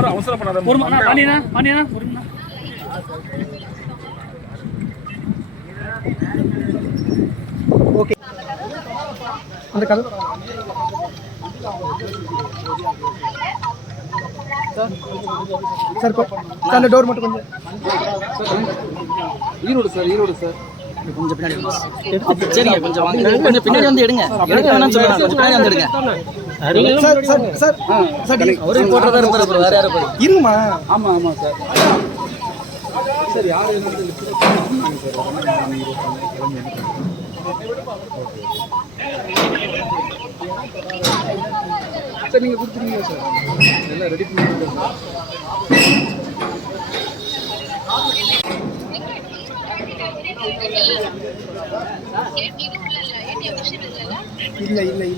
எல்லாரும் அவசரப்படாத. ஒரு பாண்டியனா பாண்டியனா ஒரு ஓகே அந்த கதை சார் அந்த டோர் மட்டும் கொஞ்சம் ஈரோடு சார் கொஞ்சம் பின்னாடி சரிங்க கொஞ்சம் வாங்க கொஞ்சம் பின்னாடி வந்து எடுங்க எடுக்க வேணாம்னு சொல்லுங்க கொஞ்சம் பின்னாடி வந்து எடுங்க சார் சார் சார் சார் அவரே போடுறதா இருப்பாரு வேற யாரும் இருமா ஆமாம் சார் சார் யார் சார் நீங்கள் கொடுத்துருங்க சார் எல்லாம் ரெடி பண்ணி இல்ல